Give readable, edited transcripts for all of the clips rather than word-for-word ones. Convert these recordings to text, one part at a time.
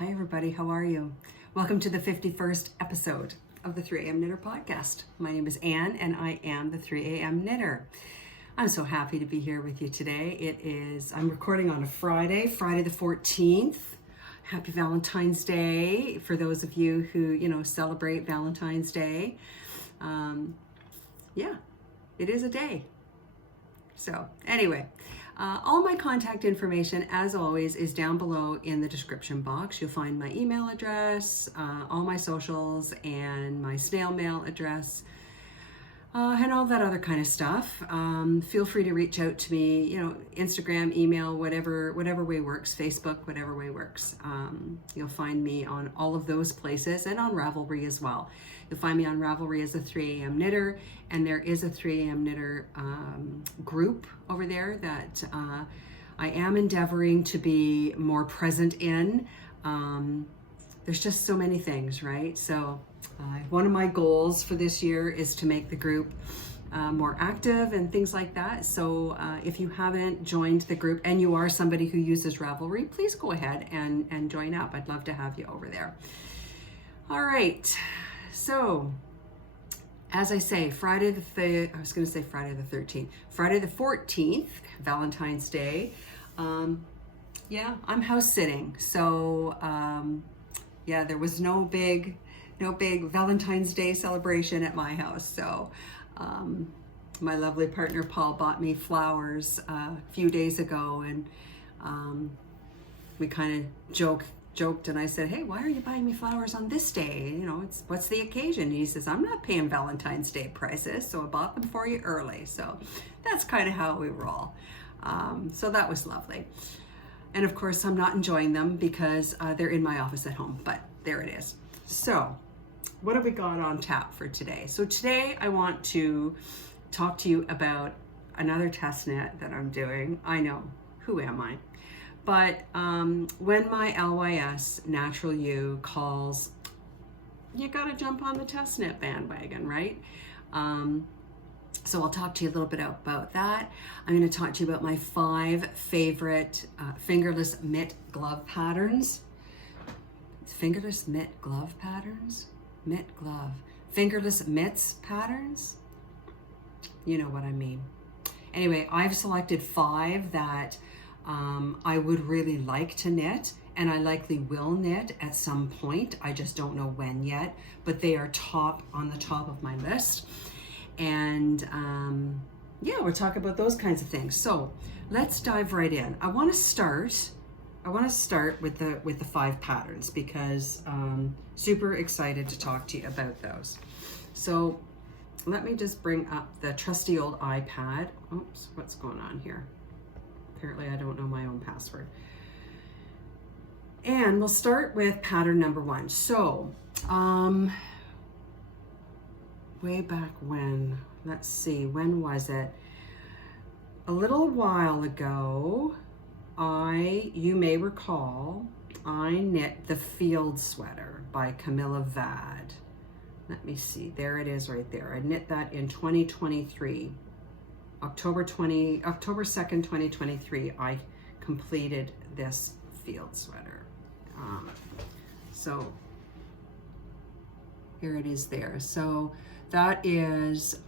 Hi everybody, how are you? Welcome to the 51st episode of the 3 a.m. Knitter podcast. My name is Anne and I am the 3 a.m. Knitter. I'm so happy to be here with you today. I'm recording on a Friday the 14th. Happy Valentine's Day for those of you who, celebrate Valentine's Day. It is a day. So anyway, all my contact information, as always, is down below in the description box. You'll find my email address, all my socials, and my snail mail address, and all that other kind of stuff. Feel free to reach out to me, Instagram, email, whatever way works, Facebook, whatever way works. You'll find me on all of those places and on Ravelry as well. You'll find me on Ravelry as a 3 a.m. Knitter, and there is a 3 a.m. Knitter group over there that I am endeavoring to be more present in. There's just so many things, right? So one of my goals for this year is to make the group more active and things like that. So if you haven't joined the group and you are somebody who uses Ravelry, please go ahead and join up. I'd love to have you over there. All right. So, as I say, Friday the 14th, Valentine's Day. I'm house sitting. So, there was no big Valentine's Day celebration at my house. So, my lovely partner Paul bought me flowers a few days ago, and we kind of joked and I said, hey, why are you buying me flowers on this day? What's the occasion? And he says, I'm not paying Valentine's Day prices, so I bought them for you early. So that's kind of how we roll. So that was lovely. And of course, I'm not enjoying them because they're in my office at home, but there it is. So what have we got on tap for today? So today I want to talk to you about another test knit that I'm doing. I know, who am I? But when my LYS Natural You calls, you got to jump on the test knit bandwagon, right? So I'll talk to you a little bit about that. I'm going to talk to you about my 5 favorite fingerless mitt glove patterns. Fingerless mitt glove patterns? Mitt glove. Fingerless mitts patterns? You know what I mean. Anyway, I've selected 5 that I would really like to knit, and I likely will knit at some point. I just don't know when yet, but they are on the top of my list. And we'll talk about those kinds of things. So let's dive right in. I want to start with the 5 patterns because super excited to talk to you about those. So let me just bring up the trusty old iPad. Oops, what's going on here? Apparently I don't know my own password. And we'll start with pattern number 1. So, way back when, let's see, when was it? A little while ago, you may recall, I knit the Field Sweater by Camilla Vad. Let me see, there it is right there. I knit that in 2023. October 2nd, 2023, I completed this Field Sweater. So here it is there. So that is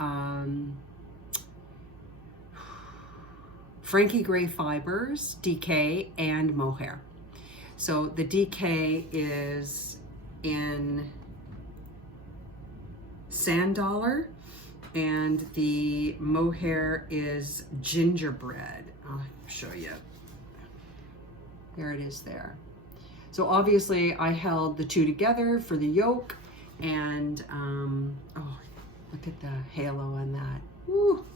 Frankie Gray Fibers, DK, and mohair. So the DK is in Sand Dollar, and the mohair is Gingerbread. I'll show you. There it is there. So obviously I held the 2 together for the yoke, and oh, look at the halo on that. Woo.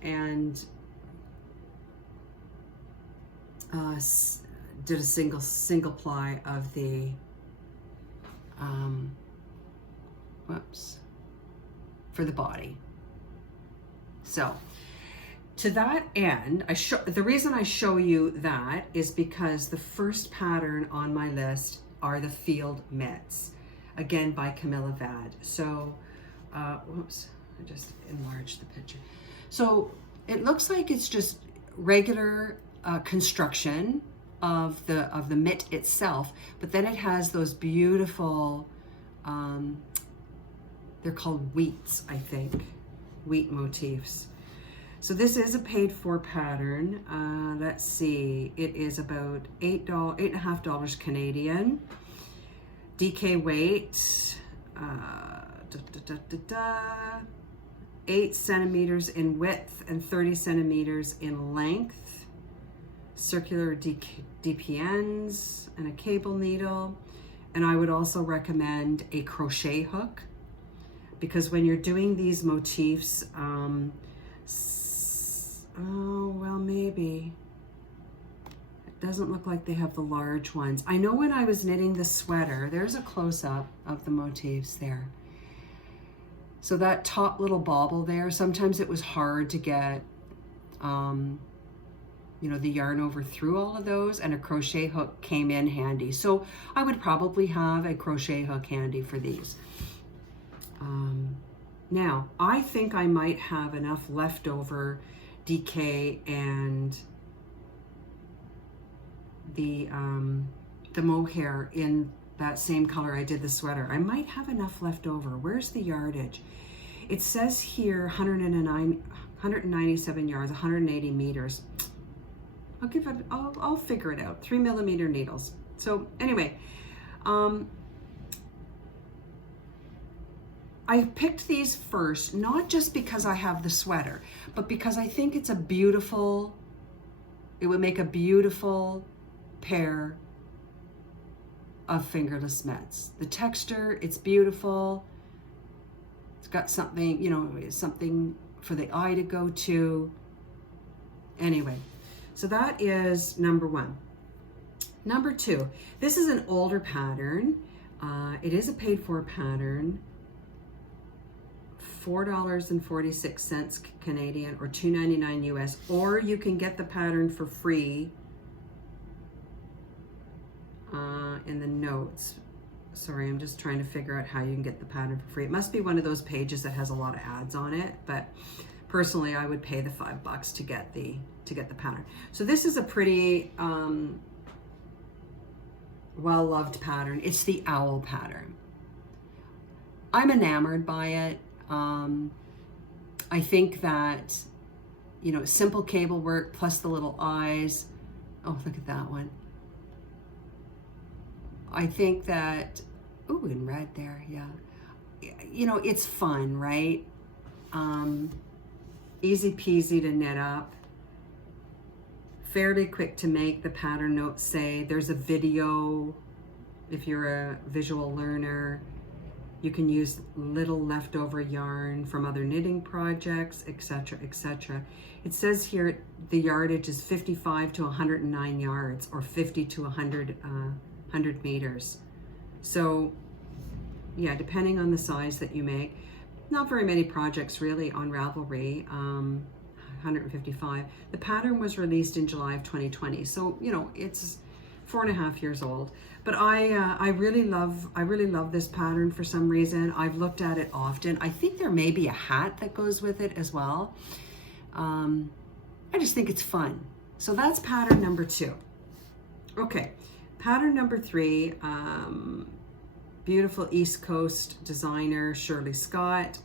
And did a single ply of the for the body. So to that end, the reason I show you that is because the first pattern on my list are the Field Mitts, again by Camilla Vad. So, whoops, I just enlarged the picture. So it looks like it's just regular construction of the mitt itself, but then it has those beautiful, they're called wheats, I think, wheat motifs. So this is a paid for pattern. Let's see, it is about $8.50 Canadian. DK weight, 8 centimeters in width and 30 centimeters in length. Circular DPNs and a cable needle. And I would also recommend a crochet hook, because when you're doing these motifs, oh, well, maybe. It doesn't look like they have the large ones. I know when I was knitting the sweater, there's a close-up of the motifs there. So that top little bauble there, sometimes it was hard to get, you know, the yarn over through all of those, and a crochet hook came in handy. So I would probably have a crochet hook handy for these. Now, I think I might have enough leftover DK and the mohair in that same color I did the sweater. I might have enough left over. Where's the yardage? It says here 197 yards, 180 meters. I'll figure it out. 3mm needles. So anyway, I picked these first, not just because I have the sweater, but because I think it's a beautiful, it would make a beautiful pair of fingerless mitts. The texture, it's beautiful. It's got something, you know, something for the eye to go to. Anyway, so that is number one. Number two, this is an older pattern. It is a paid for pattern. $4.46 Canadian or $2.99 US, or you can get the pattern for free in the notes. Sorry, I'm just trying to figure out how you can get the pattern for free. It must be one of those pages that has a lot of ads on it, but personally I would pay the $5 to get the pattern. So this is a pretty well-loved pattern. It's the owl pattern. I'm enamored by it. I think that, you know, simple cable work plus the little eyes. Oh, look at that one. I think that, ooh, in red there, yeah. You know, it's fun, right? Easy peasy to knit up. Fairly quick to make. The pattern notes say there's a video if you're a visual learner. You can use little leftover yarn from other knitting projects, etc., etc. It says here the yardage is 55 to 109 yards, or 50 to 100 meters. So, yeah, depending on the size that you make. Not very many projects really on Ravelry. 155. The pattern was released in July of 2020, so you know it's 4.5 years old. But I really love this pattern for some reason. I've looked at it often. I think there may be a hat that goes with it as well. I just think it's fun. So that's pattern number 2. Okay, pattern number 3. Beautiful East Coast designer Shirley Scott.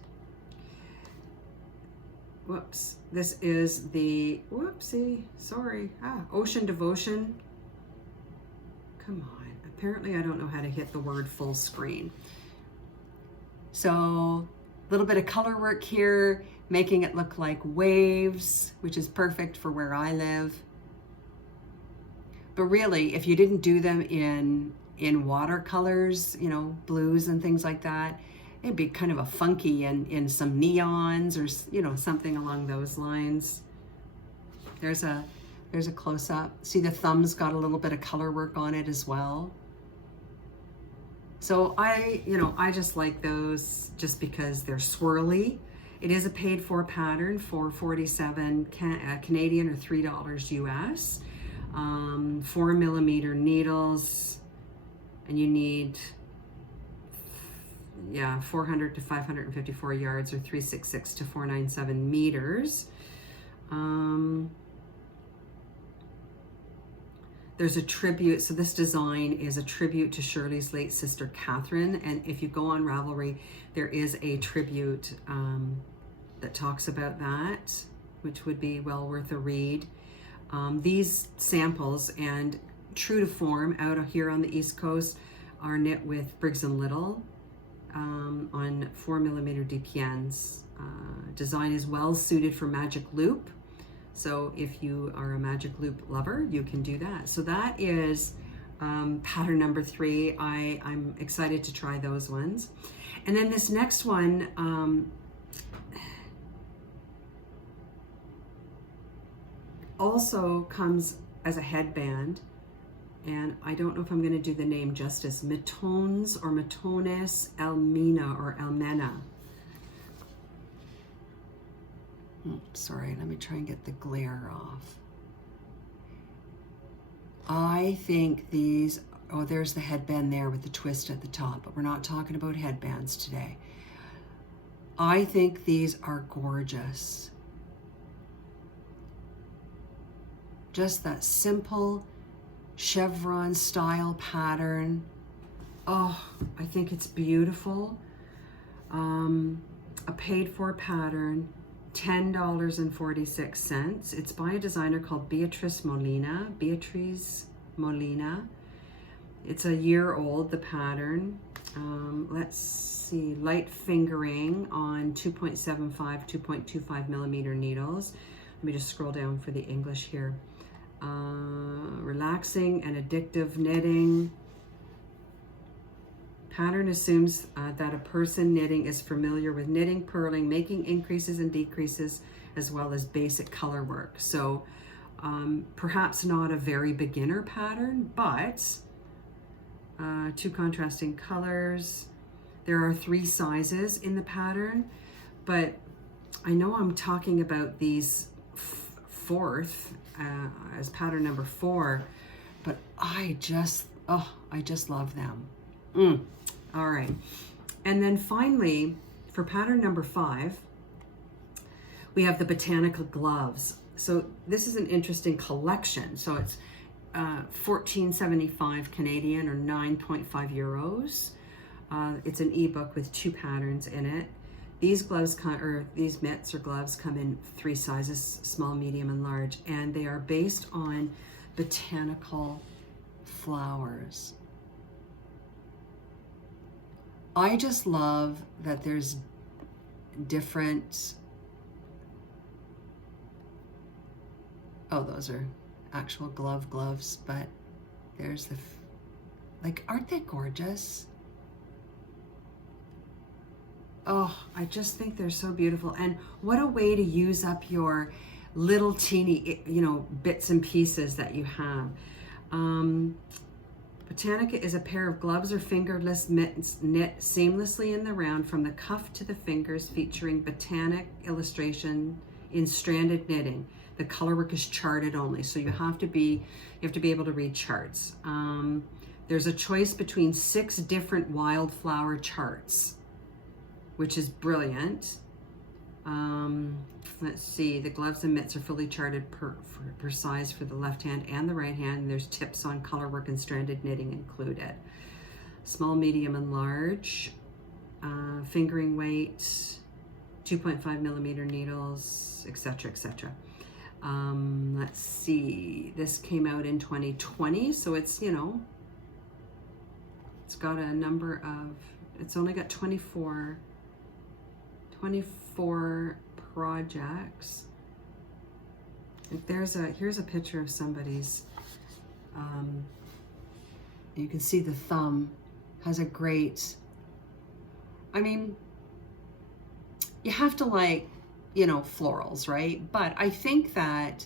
Whoops. This is the, whoopsie, sorry. Ocean Devotion. Come on. Apparently I don't know how to hit the word full screen. So a little bit of color work here, making it look like waves, which is perfect for where I live. But really, if you didn't do them in watercolors, you know, blues and things like that, it'd be kind of a funky in some neons or, you know, something along those lines. There's a close-up. See, the thumb's got a little bit of color work on it as well. So I just like those just because they're swirly. It is a paid for pattern for 47 Canadian or $3 US. 4mm needles, and you need 400 to 554 yards, or 366 to 497 meters. there's a tribute. So this design is a tribute to Shirley's late sister, Catherine. And if you go on Ravelry, there is a tribute that talks about that, which would be well worth a read. These samples, and true to form, out of here on the East Coast, are knit with Briggs & Little on 4mm DPNs. Design is well suited for magic loop. So if you are a magic loop lover, you can do that. So that is pattern number 3. I'm excited to try those ones. And then this next one, also comes as a headband, and I don't know if I'm going to do the name justice. Mitones or Mitones Almena or Almena. Sorry, let me try and get the glare off. I think these, oh, there's the headband there with the twist at the top, but we're not talking about headbands today. I think these are gorgeous. Just that simple chevron style pattern. Oh, I think it's beautiful. A paid for pattern, $10.46. It's by a designer called Beatrice Molina. It's a year old, the pattern. Let's see, light fingering on 2.75, 2.25mm needles. Let me just scroll down for the English here. Relaxing and addictive knitting. Pattern assumes that a person knitting is familiar with knitting, purling, making increases and decreases, as well as basic color work. So perhaps not a very beginner pattern, but 2 contrasting colors. There are 3 sizes in the pattern, but I know I'm talking about these fourth as pattern number 4, but I just love them. All right, and then finally for pattern number 5, we have the Botanica Gloves. So this is an interesting collection. So it's $14.75 Canadian or 9.5 euros. It's an ebook with 2 patterns in it. These gloves these mitts or gloves come in 3 sizes, small, medium, and large, and they are based on botanical flowers. I just love that there's different, oh, those are actual gloves, but there's the, like, aren't they gorgeous? Oh, I just think they're so beautiful. And what a way to use up your little teeny, bits and pieces that you have. Botanica is a pair of gloves or fingerless mittens knit seamlessly in the round from the cuff to the fingers, featuring botanic illustration in stranded knitting. The color work is charted only, so you have to be able to read charts. There's a choice between 6 different wildflower charts, which is brilliant. Let's see, the gloves and mitts are fully charted per size for the left hand and the right hand. And there's tips on color work and stranded knitting included. Small, medium, and large. Fingering weight, 2.5mm needles, etc., etc. Let's see, this came out in 2020, so it's, it's got a number of, it's only got 24 projects. If here's a picture of somebody's, you can see the thumb has a great, I mean, you have to like, florals, right? But I think that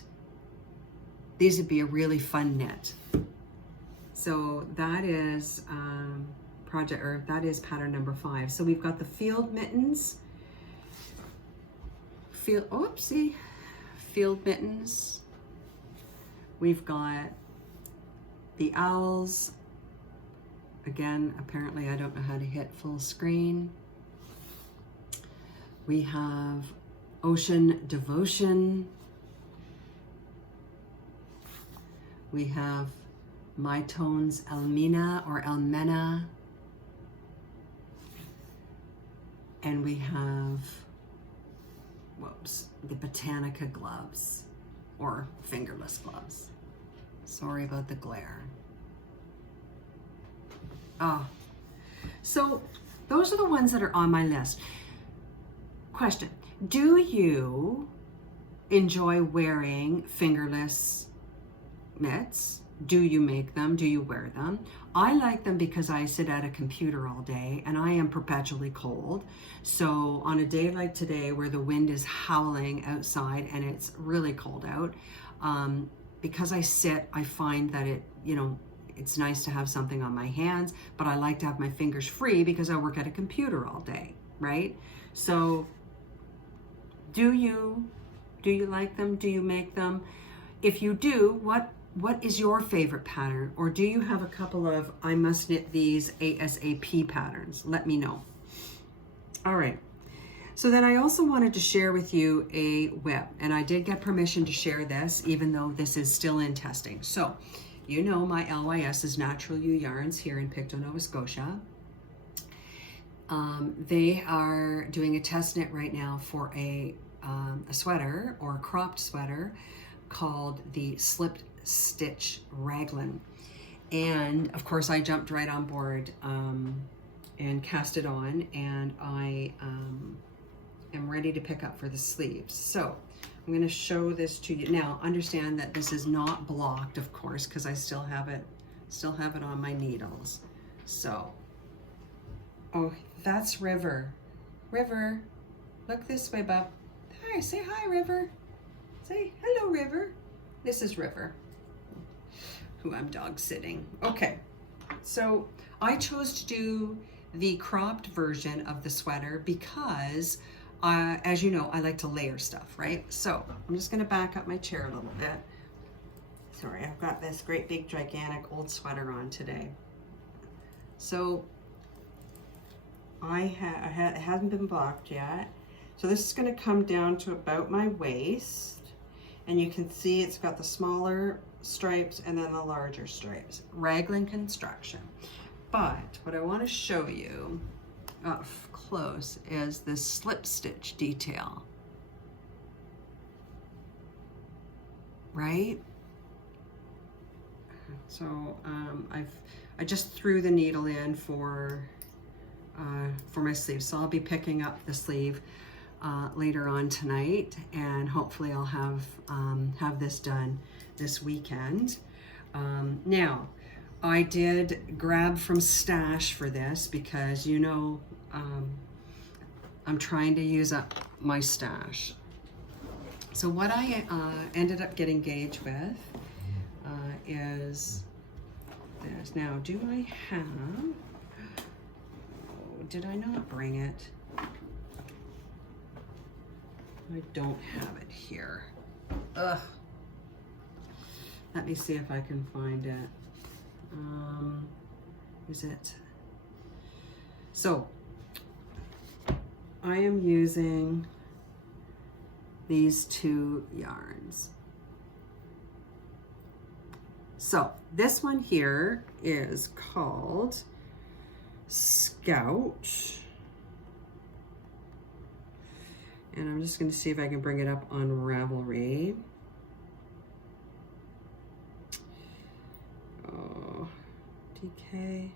these would be a really fun knit. So that is that is pattern number 5. So we've got the field mittens, field mittens. We've got the owls. Again, apparently I don't know how to hit full screen. We have Ocean Devotion. We have Mitones Almena or Almena. And we have, whoops, the Botanica Gloves or Fingerless gloves. Sorry about the glare. Oh, so those are the ones that are on my list. Question, do you enjoy wearing fingerless mitts? Do you make them? Do you wear them? I like them because I sit at a computer all day and I am perpetually cold. So on a day like today where the wind is howling outside and it's really cold out, because I sit, I find that it's nice to have something on my hands, but I like to have my fingers free because I work at a computer all day, right? So do you like them? Do you make them? If you do, what is your favorite pattern? Or do you have a couple of I must knit these ASAP patterns? Let me know. All right. So then I also wanted to share with you a WIP, and I did get permission to share this, even though this is still in testing. So, you know my LYS is Natural Ewe Yarns here in Pictou, Nova Scotia. They are doing a test knit right now for a sweater or a cropped sweater called the Slip Stitch Raglan. And of course I jumped right on board and cast it on, and I am ready to pick up for the sleeves. So I'm going to show this to you. Now understand that this is not blocked, of course, because I still have it on my needles. So, oh, that's River. River, look this way, bub. Hi, say hi, River. Say hello, River. This is River, who I'm dog sitting. Okay, so I chose to do the cropped version of the sweater because, as you know, I like to layer stuff, right? So I'm just gonna back up my chair a little bit. Sorry, I've got this great big gigantic old sweater on today. So it hasn't been blocked yet. So this is gonna come down to about my waist. And you can see it's got the smaller stripes and then the larger stripes. Raglan construction. But what I want to show you up close is this slip stitch detail. Right? So I just threw the needle in for my sleeve. So I'll be picking up the sleeve later on tonight, and hopefully I'll have this done this weekend. Now, I did grab from Stash for this because, you know, I'm trying to use up my stash. So what I ended up getting engaged with is this. Now, do I have, oh, did I not bring it? I don't have it here. Ugh. Let me see if I can find it. Is it? So, I am using these two yarns. So, this one here is called Scout. And I'm just going to see if I can bring it up on Ravelry. Oh, DK.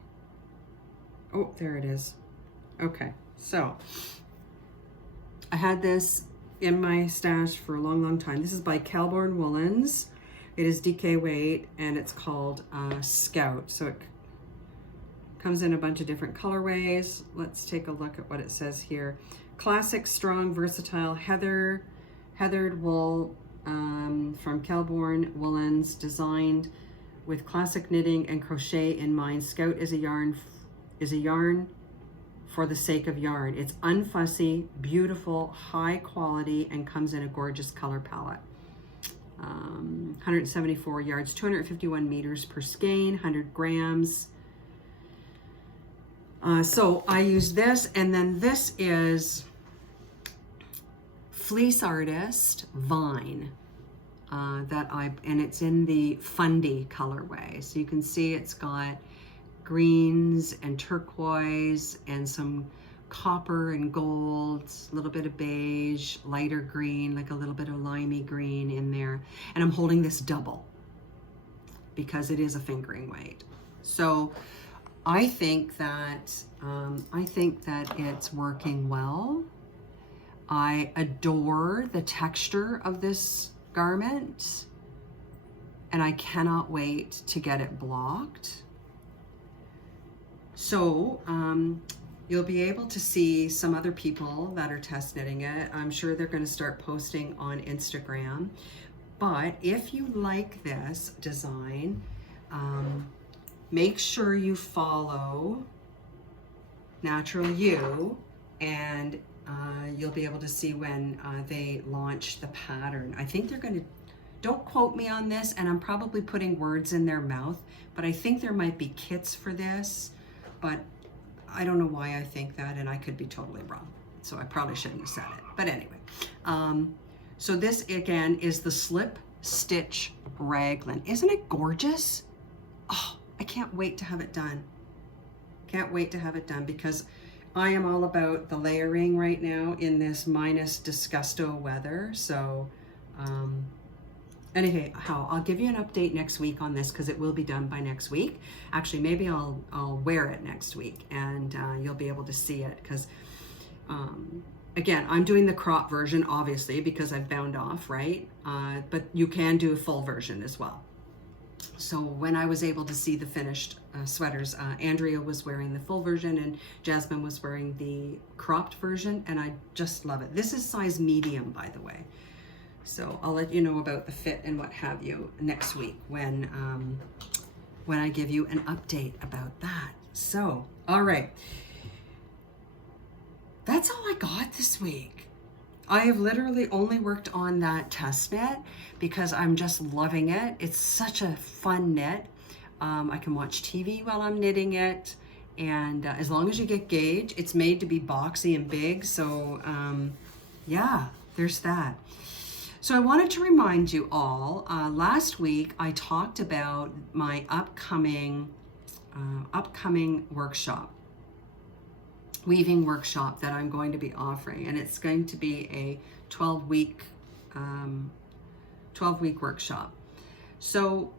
Oh, there it is. Okay, so I had this in my stash for a long, long time. This is by Kelborn Woolens. It is DK weight, and it's called Scout. So it comes in a bunch of different colorways. Let's take a look at what it says here. Classic, strong, versatile heathered wool from Kelborn Woolens, designed with classic knitting and crochet in mind. Scout is a yarn for the sake of yarn. It's unfussy, beautiful, high quality, and comes in a gorgeous color palette. 174 yards, 251 meters per skein, 100 grams. So I use this, and then this is Fleece Artist Vine. and it's in the Fundy colorway. So you can see it's got greens and turquoise and some copper and gold, a little bit of beige, lighter green, like a little bit of limey green in there. And I'm holding this double because it is a fingering weight. So I think that it's working well. I adore the texture of this garment, and I cannot wait to get it blocked. So you'll be able to see some other people that are test knitting it. I'm sure they're going to start posting on Instagram. But if you like this design, make sure you follow Natural You, and you'll be able to see when they launch the pattern. I think they're going to, don't quote me on this, and I'm probably putting words in their mouth, but I think there might be kits for this, but I don't know why I think that, and I could be totally wrong. So I probably shouldn't have said it. But anyway, so this again is the Slip Stitch Raglan. Isn't it gorgeous? Oh, I can't wait to have it done. Can't wait to have it done because I am all about the layering right now in this minus disgusto weather. So anyhow, I'll give you an update next week on this because it will be done by next week. Actually, maybe I'll wear it next week, and you'll be able to see it because again, I'm doing the crop version obviously because I've bound off, right? But you can do a full version as well. So when I was able to see the finished sweaters, Andrea was wearing the full version and Jasmine was wearing the cropped version, and I just love it. This is size medium, by the way. So I'll let you know about the fit and what have you next week when I give you an update about that. So, all right. That's all I got this week. I have literally only worked on that test knit because I'm just loving it. It's such a fun knit. I can watch TV while I'm knitting it. And as long as you get gauge, it's made to be boxy and big. So yeah, there's that. So I wanted to remind you all, last week I talked about my upcoming workshop, weaving workshop that I'm going to be offering, and it's going to be a 12-week workshop. So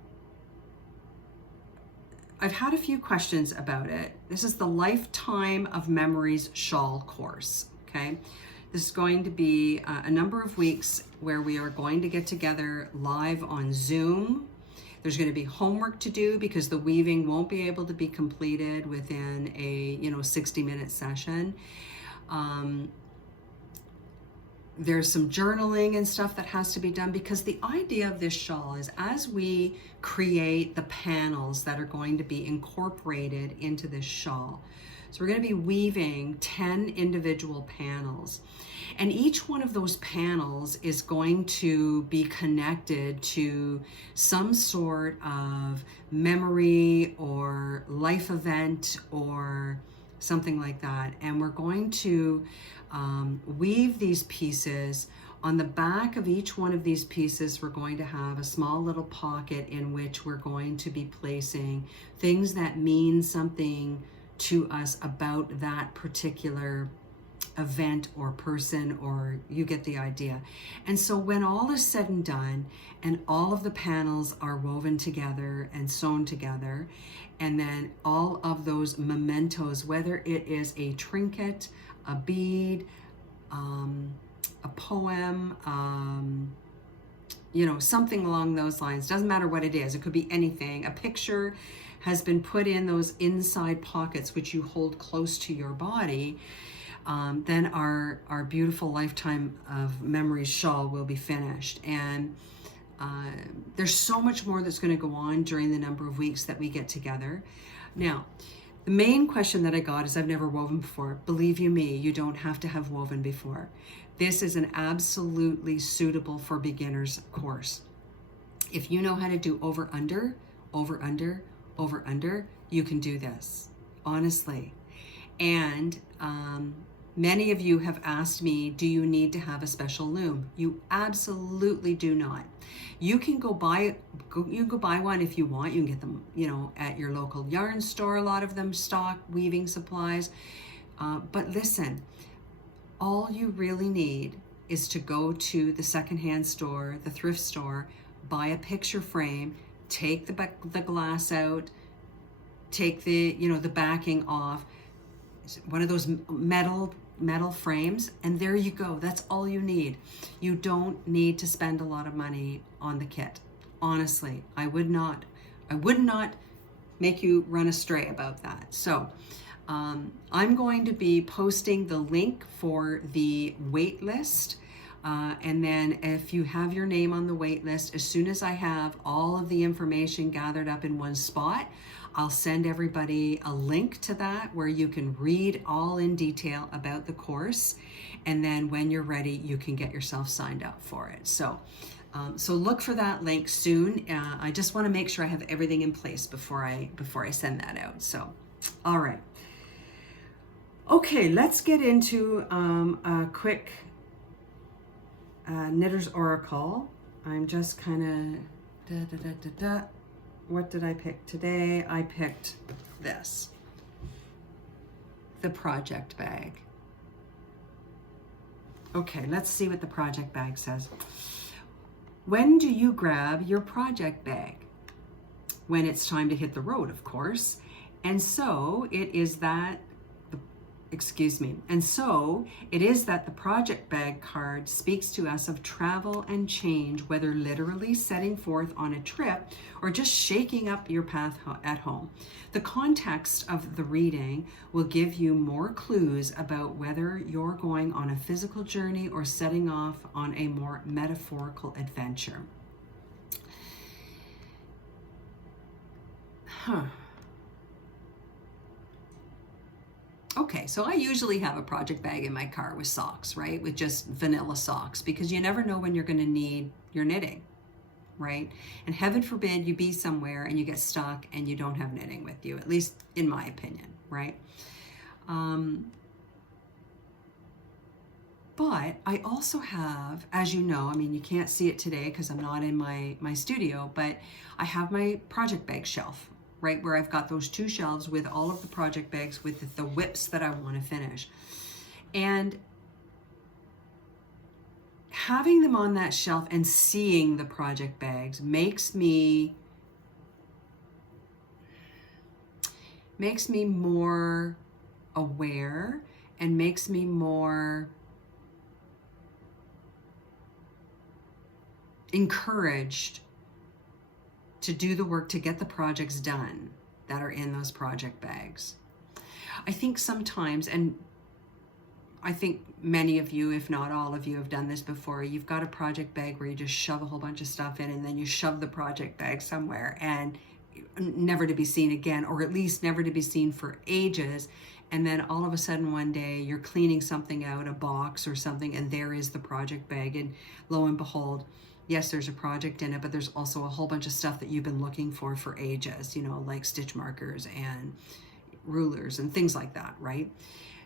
I've had a few questions about it. This is the Lifetime of Memories Shawl course, okay? This is going to be a number of weeks where we are going to get together live on Zoom. There's going to be homework to do because the weaving won't be able to be completed within a 60-minute session. There's some journaling and stuff that has to be done because the idea of this shawl is as we create the panels that are going to be incorporated into this shawl. So we're going to be weaving 10 individual panels, and each one of those panels is going to be connected to some sort of memory or life event or something like that. And we're going to weave these pieces. On the back of each one of these pieces, we're going to have a small little pocket in which we're going to be placing things that mean something to us about that particular event or person, or you get the idea. And so when all is said and done and all of the panels are woven together and sewn together, and then all of those mementos, whether it is a trinket, a bead, a poem, something along those lines, doesn't matter what it is, it could be anything, a picture has been put in those inside pockets which you hold close to your body, then our beautiful Lifetime of Memories shawl will be finished. And there's so much more that's going to go on during the number of weeks that we get together. Now, the main question that I got is, I've never woven before. Believe you me, you don't have to have woven before. This is an absolutely suitable for beginners course. If you know how to do over, under, over, under, you can do this, honestly. And Many of you have asked me, do you need to have a special loom? You absolutely do not. You can go buy one if you want. You can get them, at your local yarn store. A lot of them stock weaving supplies. But listen, all you really need is to go to the secondhand store, the thrift store, buy a picture frame, take the glass out, take the backing off, one of those metal frames, and there you go. That's all you need. You don't need to spend a lot of money on the kit. Honestly, I would not make you run astray about that. So I'm going to be posting the link for the wait list. And then if you have your name on the wait list, as soon as I have all of the information gathered up in one spot, I'll send everybody a link to that where you can read all in detail about the course. And then when you're ready, you can get yourself signed up for it. So look for that link soon. I just want to make sure I have everything in place before I send that out. So, all right. Okay, let's get into a quick Knitter's Oracle. I'm just kind of what did I pick today? I picked this, the project bag. Okay, let's see what the project bag says. When do you grab your project bag? When it's time to hit the road, of course. And so it is that the project bag card speaks to us of travel and change, whether literally setting forth on a trip or just shaking up your path at home. The context of the reading will give you more clues about whether you're going on a physical journey or setting off on a more metaphorical adventure. Okay, so I usually have a project bag in my car with socks, right? With just vanilla socks, because you never know when you're going to need your knitting, right? And heaven forbid you be somewhere and you get stuck and you don't have knitting with you, at least in my opinion, right? But I also have, as you know, I mean, you can't see it today because I'm not in my studio, but I have my project bag shelf, right, where I've got those two shelves with all of the project bags with the whips that I want to finish. And having them on that shelf and seeing the project bags makes me more aware and makes me more encouraged to do the work to get the projects done that are in those project bags. I think sometimes, and I think many of you, if not all of you, have done this before, you've got a project bag where you just shove a whole bunch of stuff in and then you shove the project bag somewhere and never to be seen again, or at least never to be seen for ages. And then all of a sudden one day you're cleaning something out, a box or something, and there is the project bag, and lo and behold, yes, there's a project in it, but there's also a whole bunch of stuff that you've been looking for ages, like stitch markers and rulers and things like that, right?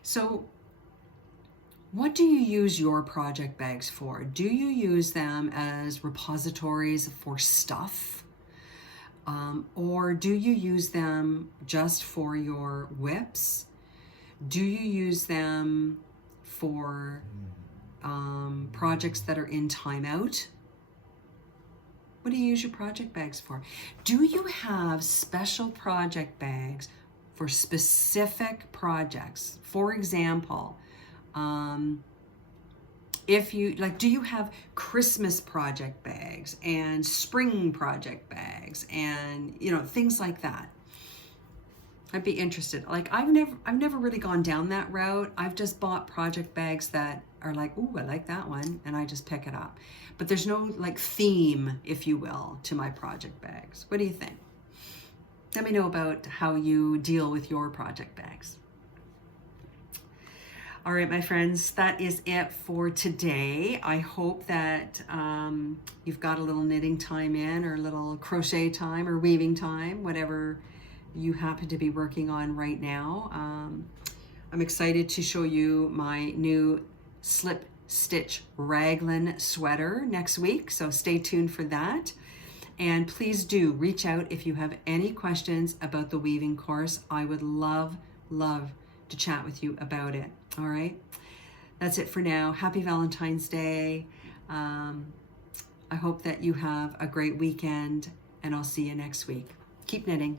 So what do you use your project bags for? Do you use them as repositories for stuff? Or do you use them just for your whips? Do you use them for projects that are in timeout? What do you use your project bags for? Do you have special project bags for specific projects? For example, if you do you have Christmas project bags and spring project bags and things like that? I'd be interested. I've never really gone down that route. I've just bought project bags that are like, ooh, I like that one, and I just pick it up. But there's no theme, if you will, to my project bags. What do you think? Let me know about how you deal with your project bags. All right, my friends, that is it for today. I hope that you've got a little knitting time in, or a little crochet time, or weaving time, whatever you happen to be working on right now. I'm excited to show you my new slip stitch raglan sweater next week, so stay tuned for that. And please do reach out if you have any questions about the weaving course. I would love to chat with you about it. All right, that's it for now. Happy Valentine's Day. I hope that you have a great weekend, and I'll see you next week. Keep knitting.